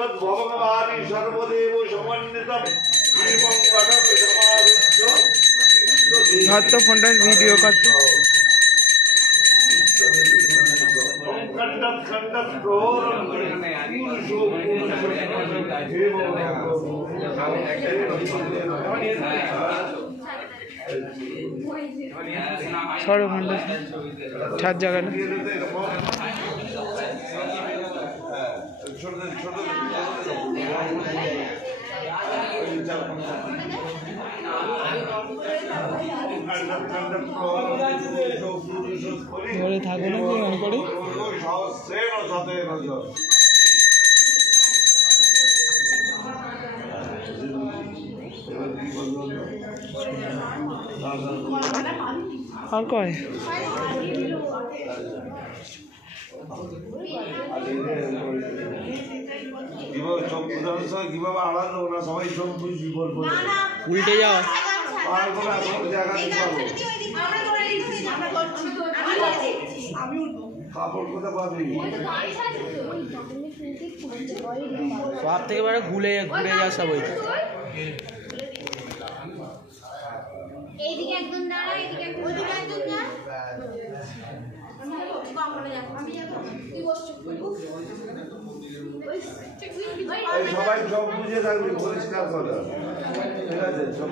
তদ্ভবনবাদী সর্বদেব সমন্বিতম জীবং কটক সমারুহ্য ধর তো ফোনটা ভিডিও করতো খণ্ডত খণ্ডত প্রহরণ সরো ফোনটা ছাদ জায়গাটা ধরে থাকো না কি মনে করে আর কয় কিভাবে আলাদা না সবাই সব বুঝবি বলবো উল্টে যাওয়া কাপড় কোথায় পাবি সব থেকে বড় ঘুরে যা সব ওই এইদিকে একদম দাঁড়া, এইদিকে একদম দাঁড়া। আমি যাবো, তুই বসছো। সবাই সব বুঝে থাকবি পরিষ্কার করে ঠিক আছে সব